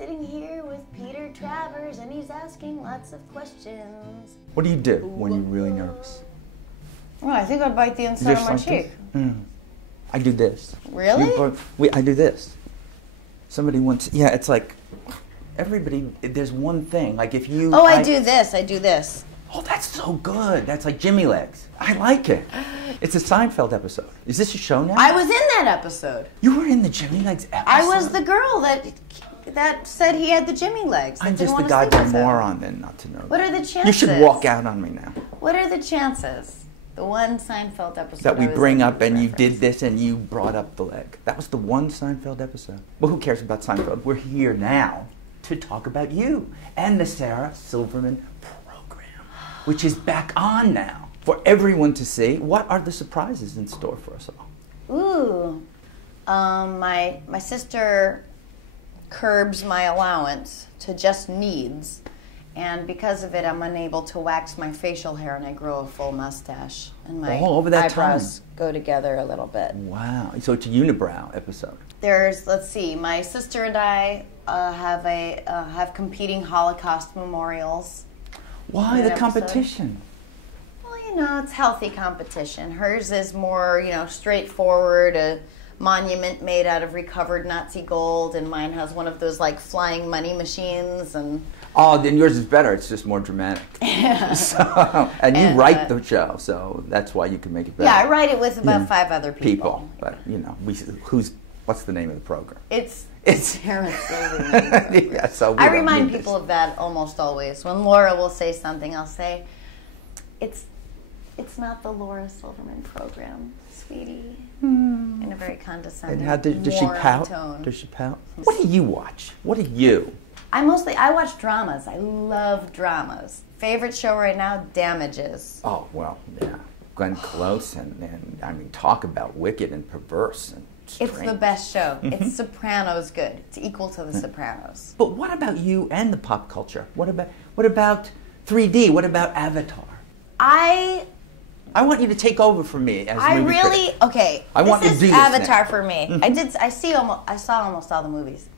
sitting here with Peter Travers, and he's asking lots of questions. What do you do when you're really nervous? Well, I think I bite the inside of my cheek. I do this. Really? I do this. Somebody once, yeah, it's like, everybody, there's one thing, like if you... Oh, I do this. Oh, that's so good. That's like Jimmy Legs. I like it. It's a Seinfeld episode. Is this a show now? I was in that episode. You were in the Jimmy Legs episode? I was the girl that said he had the Jimmy Legs. I'm just a goddamn moron then not to know What that. are the chances? You should walk out on me now. What are the chances? The one Seinfeld episode that we bring up and you did this and you brought up the leg. That was the one Seinfeld episode. Well, who cares about Seinfeld? We're here now to talk about you and the Sarah Silverman Program, which is back on now for everyone to see. What are the surprises in store for us all? Ooh, my sister curbs my allowance to just needs, and because of it, I'm unable to wax my facial hair, and I grow a full mustache, and my eyebrows go together a little bit. Wow! So it's a unibrow episode. There's, let's see, my sister and I have competing Holocaust memorials. Why the competition? Well, you know, it's healthy competition. Hers is more, you know, straightforward, a monument made out of recovered Nazi gold, and mine has one of those like flying money machines. And oh, then yours is better. It's just more dramatic. Yeah. And you write the show, so that's why you can make it better. Yeah, I write it with about 5 other people. But you know, what's the name of the program? It's Sarah Silverman Program. Yeah, so I remind people of that almost always. When Laura will say something, I'll say, "It's not the Laura Silverman Program, sweetie," in a very condescending, and does she pout? Tone. Does she pout? What do you watch? What do you? I watch dramas. I love dramas. Favorite show right now, Damages. Oh well, yeah, Glenn Close and I mean, talk about wicked and perverse and strange. It's the best show. It's Sopranos good. It's equal to the Sopranos. But what about you and the pop culture? What about 3D? What about Avatar? I want you to take over for me as movie critic. Okay. I want you to do this Avatar now. for me. I saw almost all the movies.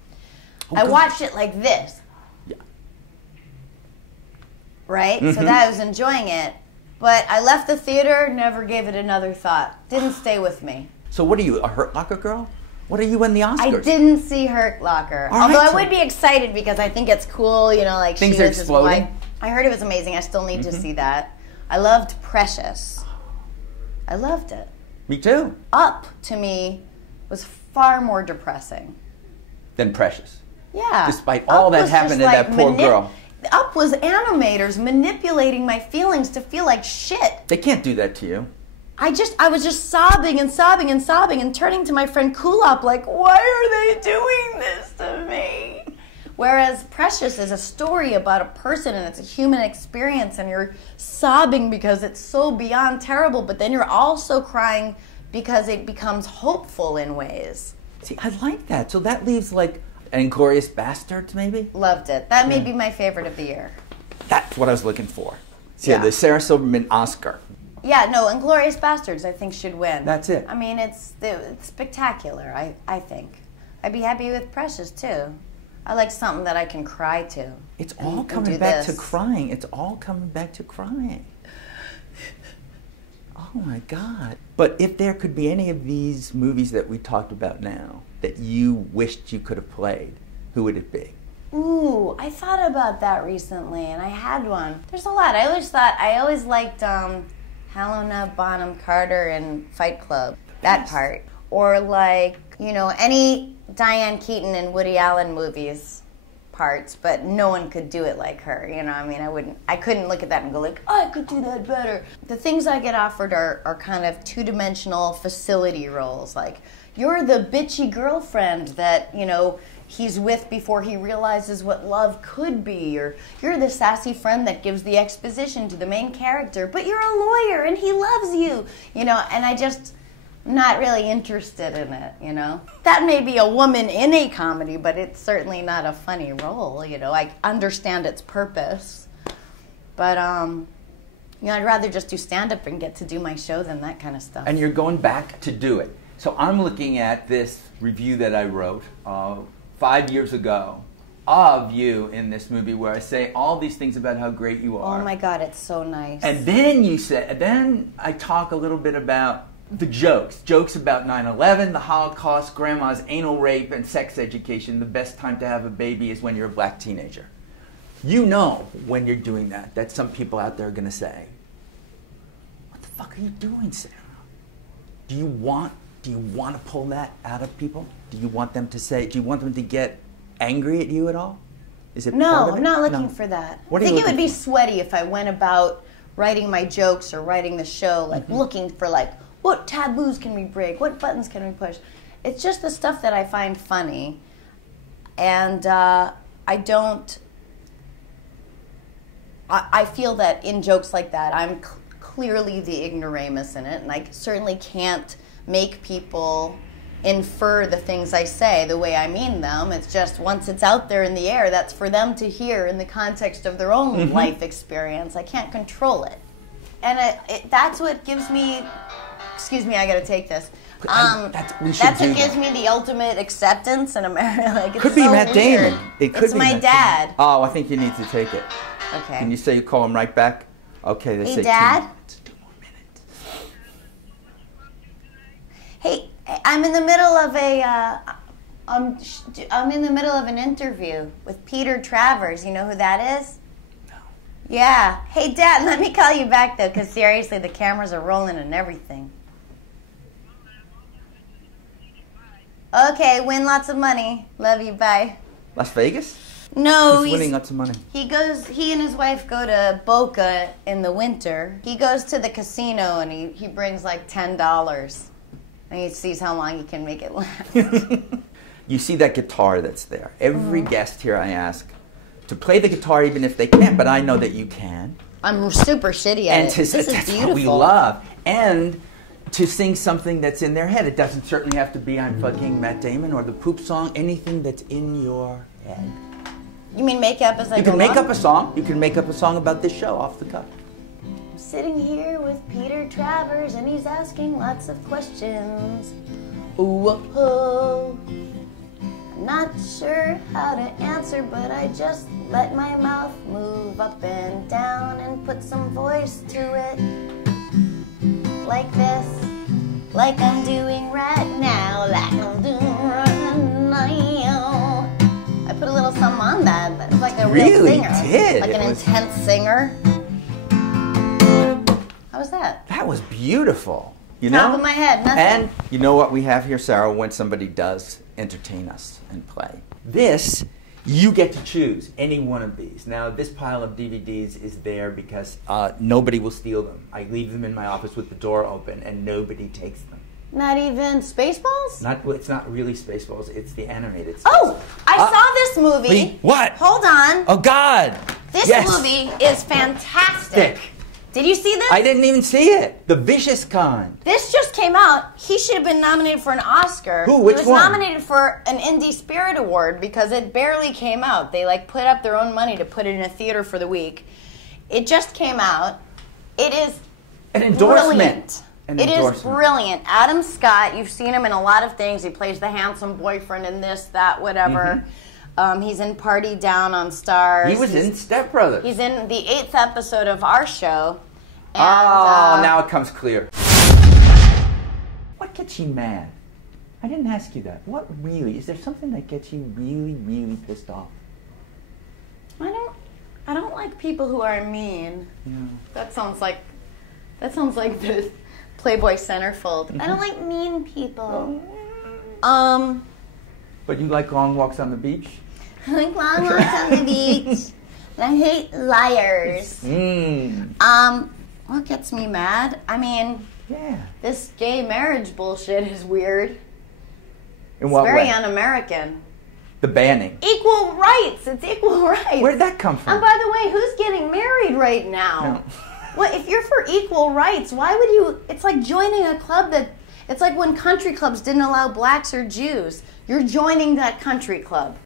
Oh, I good. watched it like this. Yeah. Right? So that I was enjoying it. But I left the theater, never gave it another thought. Didn't stay with me. So what are you, a Hurt Locker girl? What are you in the Oscars? I didn't see Hurt Locker. Although I would be excited because I think it's cool, you know, like things are exploding. I heard it was amazing. I still need to see that. I loved Precious. I loved it. Me too. Up, to me, was far more depressing. Than Precious. Yeah. Despite all that happened to that poor girl. Up was animators manipulating my feelings to feel like shit. They can't do that to you. I was just sobbing and sobbing and sobbing and turning to my friend Kulop like, why are they doing this to me? Whereas Precious is a story about a person and it's a human experience and you're sobbing because it's so beyond terrible, but then you're also crying because it becomes hopeful in ways. See, I like that. So that leaves like Inglourious Bastards, maybe? Loved it. That may be my favorite of the year. That's what I was looking for. So the Sarah Silverman Oscar. Yeah, no, Inglourious Bastards I think should win. That's it. I mean, it's spectacular, I think. I'd be happy with Precious, too. I like something that I can cry to. It's all coming back to crying. It's all coming back to crying. Oh, my God. But if there could be any of these movies that we talked about now that you wished you could have played, who would it be? Ooh, I thought about that recently, and I had one. There's a lot. I always liked Helena Bonham Carter in Fight Club, that part. Or like, you know, any Diane Keaton and Woody Allen movies parts, but no one could do it like her, you know. I mean, I couldn't look at that and go like, oh, I could do that better. The things I get offered are kind of two-dimensional facility roles, like you're the bitchy girlfriend that, you know, he's with before he realizes what love could be, or you're the sassy friend that gives the exposition to the main character, but you're a lawyer and he loves you, you know, and I just not really interested in it, you know. That may be a woman in a comedy, but it's certainly not a funny role, you know. I understand its purpose, but you know, I'd rather just do stand-up and get to do my show than that kind of stuff. And you're going back to do it. So I'm looking at this review that I wrote 5 years ago of you in this movie where I say all these things about how great you are. Oh my God, it's so nice. And then I talk a little bit about the jokes about 9/11, the Holocaust, grandma's anal rape, and sex education. The best time to have a baby is when you're a black teenager. You know when you're doing that some people out there are going to say, what the fuck are you doing, Sarah? Do you want to pull that out of people? Do you want them to get angry at you at all? Is it part of it? I'm not looking for that. I think it would be sweaty if I went about writing my jokes or writing the show, like looking for what taboos can we break? What buttons can we push? It's just the stuff that I find funny. And I feel that in jokes like that, I'm clearly the ignoramus in it, and I certainly can't make people infer the things I say the way I mean them. It's just once it's out there in the air, that's for them to hear in the context of their own life experience. I can't control it. And that's what gives me... Excuse me, I gotta take this. That's what gives me the ultimate acceptance in America. It's could be so Matt weird. Damon. It could it's be my Matt dad. Damon. Oh, I think you need to take it. Okay. Can you say you call him right back? Okay, they say Dad? 2 more minutes. Hey, I'm in the middle of I'm in the middle of an interview with Peter Travers. You know who that is? No. Yeah. Hey, Dad, let me call you back though, because seriously, the cameras are rolling and everything. Okay, win lots of money. Love you. Bye. Las Vegas? No, he's winning lots of money. He and his wife go to Boca in the winter. He goes to the casino and he brings like $10. And he sees how long he can make it last. You see that guitar that's there. Every guest here I ask to play the guitar even if they can't, but I know that you can. I'm super shitty at it. This is that's beautiful. what we love. And to sing something that's in their head. It doesn't certainly have to be I'm fucking Matt Damon or the poop song, anything that's in your head. You mean make up as I go along? You can make up a song. You can make up a song about this show off the cuff. I'm sitting here with Peter Travers and he's asking lots of questions. Ooh-oh. I'm not sure how to answer, but I just let my mouth move up and down and put some voice to it. Like this, like I'm doing right now, like I'm doing right now. I put a little something on that, but it was like a real singer. Did. Like an intense singer. How was that? That was beautiful. You Top know? of my head, nothing. And you know what we have here, Sarah, when somebody does entertain us and play? This, you get to choose any one of these. Now, this pile of DVDs is there because nobody will steal them. I leave them in my office with the door open, and nobody takes them. Not even Spaceballs? It's not really Spaceballs. It's the animated Spaceballs. Oh, I saw this movie. What? Hold on. Oh, God. This movie is fantastic. Did you see this? I didn't even see it. The Vicious Kind. This just came out. He should have been nominated for an Oscar. Who? Which one? He was nominated for an Indie Spirit Award because it barely came out. They put up their own money to put it in a theater for the week. It just came out. It is an endorsement. Brilliant. It is brilliant. Adam Scott, you've seen him in a lot of things. He plays the handsome boyfriend in this, that, whatever. He's in Party Down on Stars. He was in Step Brothers. He's in the 8th episode of our show. And, now it comes clear. What gets you mad? I didn't ask you that. What really? Is there something that gets you really, really pissed off? I don't like people who are mean. Yeah. That sounds like the Playboy centerfold. I don't like mean people. But you like long walks on the beach? I like long walks on the beach. And I hate liars. What gets me mad? I mean, this gay marriage bullshit is weird. In what way? It's very un-American. The banning. Equal rights. It's equal rights. Where did that come from? And by the way, who's getting married right now? No. Well, if you're for equal rights, why would you? It's like joining a club it's like when country clubs didn't allow blacks or Jews. You're joining that country club.